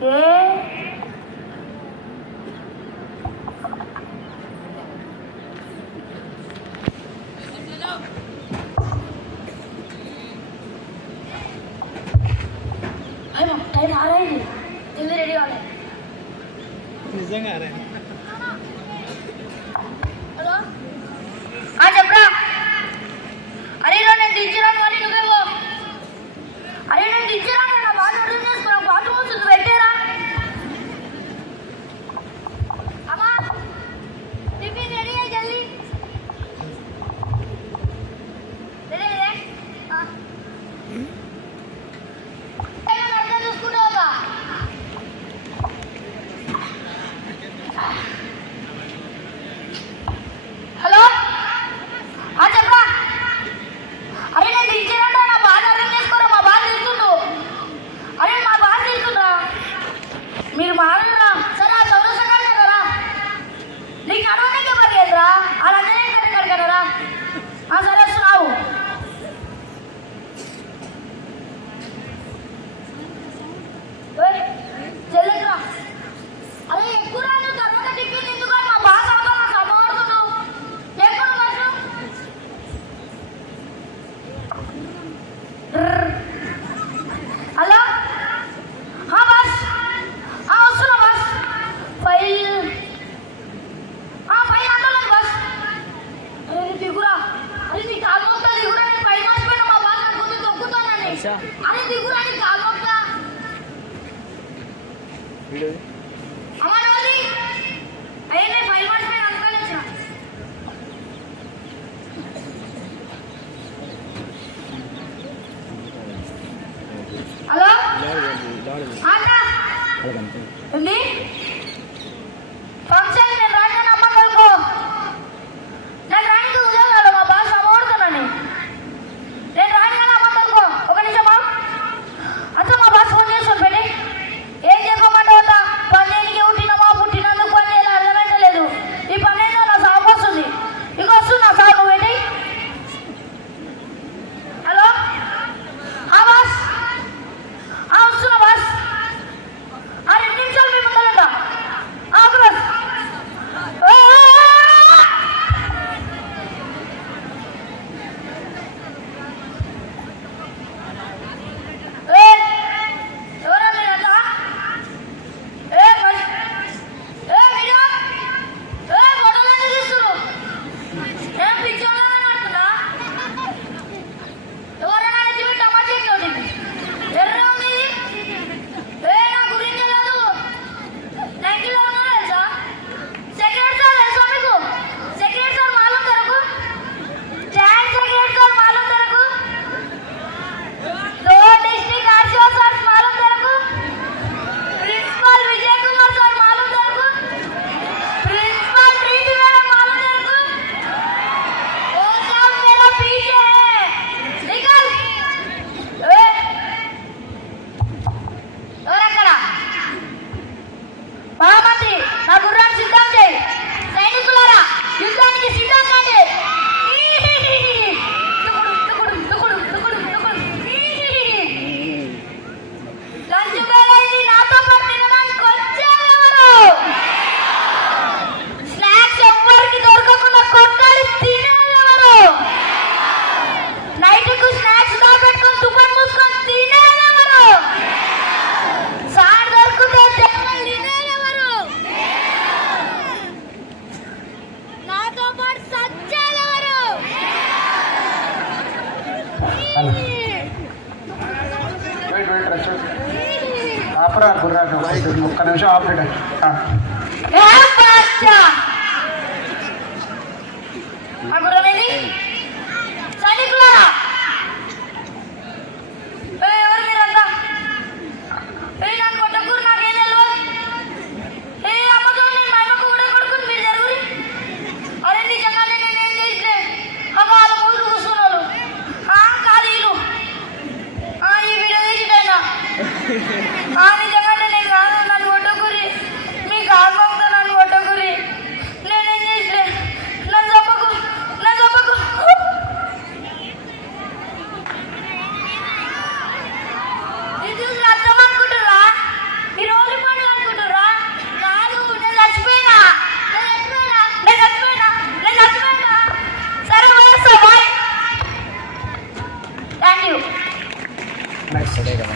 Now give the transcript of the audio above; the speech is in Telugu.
టైం ఆరైంది, జల్దీ రెడీ కావాలి. నిజంగా హలో చెప్పరా. అరే నేను దించిరాను అని నువ్వేవో. అరే నేను దించిరాను, నా బాధ అర్థం చేసుకున్నా. బాత్రూమ్ వస్తుంది, పెట్టేరా. అమ్మా టిఫిన్ రెడీ అయ్యి జల్దీ రెడీ అర్థం చూసుకుంటావుగా. హలో చెప్పరా. అరే నేను దించానంటే నా బాధ అర్థం చేసుకోరా. మా బాధ తింటుండు. అరే మా బాధ తింటుండ్రా. మీరు మారరా. సరే ఆ చౌరస్తా కదా నీకు నడవడానికి పర్లేదురా. అలా అందరూ కడగలరా. సరే వస్తున్నావు. చెల్లెకరా. అరే ఎక్కువ రాదు తర్వాత టిఫిన్ ఎందుకు మా బాధ సమాడుతున్నావు. ఎక్కడ హలో బస్ వస్తున్నా బస్. ఫైల్ అంటలేదు బస్. అరే దిగురా. అరే నీ కాలు మొక్తా దిగురా. నేను ఫైల్ మర్చిపోయినా మా బాధ అనుకుంటే తొక్కుతానని. అరే దిగురా నీ కాలు మొక్తా. అమ్మ రోజు అయ్యే నేను ఫైల్ మర్చిపోయినా అందుకని వచ్చిన. హలో ఏంటి ఫంక్షన్ నేను రాని అమ్మ కలుకో. నేను రానికి ఉద్యోగాలు మా బాస్ అమ్మడుతున్నాను. నేను రాని అమ్మ కలుకో. ఒక నిమిషమా అంతా మా బాస్ ఫోన్ చేస్తాను. పెట్టి ఏం చెప్పమంటే పన్నెండుకి పుట్టినందుకు పని అర్థమైతలేదు. ఈ పన్నెండు నా సాగు వస్తుంది. ఇక వస్తుంది నా సాగు. నువ్వు ఏంటి. హలో బాస్ వస్తున్నా బాస్. 2 నిమిషాలు మీ ముందరంట. బస్ ఎవరా మీరంతా. ఫోటోలు తీస్తున్నారు. ఏం పిచ్చోళ్ళ ఆడుతున్నా. ఎవరైనా చెప్పి టమా చేయండి. ఎర్ర ఉంది. నా గురించి లేదు. నైన్టీలో ఉన్నా తెలుసా. సెక్రటరీ సార్ తెలుసా మీకు. సెక్రటరీ సార్ మాలూం తెరకు. జాయింట్ సెక్రటరీ సార్ మాలూం తెరకు. దో డిస్ట్రిక్ట్ ఆర్సీఓ సార్ మాలూం తెరకు. ప్రిన్సిపల్ విజయ్ కుమార్ సార్ మాలూం తెరకు. प्रिंसिपल प्रीति मैडम मालूम तेरे को. वो सब मेरा पीछे है. निकल. ఎవరక్కడ మహామంత్రి నా గుర్రాన్ని సిద్ధం చేయి. సైనికులారా యుద్ధానికి సిద్ధం కాండి. లంచ్ బెల్ అయింది. నాతో పాటు తినడానికి వచ్చేవారు. స్నాక్స్ ఎవరికి దొరకకుండా కొట్టాలి. తినేవారు. నైట్కు స్నాక్స్ దాపెట్టుకొని తుప్పని మూసుకొని తినేవారు. సార్ దొరికితే తినేవారు. నాతో పాటు సచ్చేవారు. ఆపరా గుర్రాన్ని ఒక్క నిమిషం ఆపరేట. సైనికులారా ఎవరు మీరంతా. నన్ను కొట్టకూరు. నాకేం తెలియదు. అమ్మతో నేను మా అమ్మకు కూడా కొడుకుని మీరు జరుగురి. అరే నిజంగానే నేనేం చేస్తే అమ్మ వాళ్ళ ముందు కూర్చున్నారు. కాదు వీళ్ళు ఈ వీడియో తీసిపోయినా. నిజంగానే నేను కాదు. నన్ను కొట్టకూరి. మీ కాల్మొక్తా నన్ను కొట్టకూరి. అతడే కదా.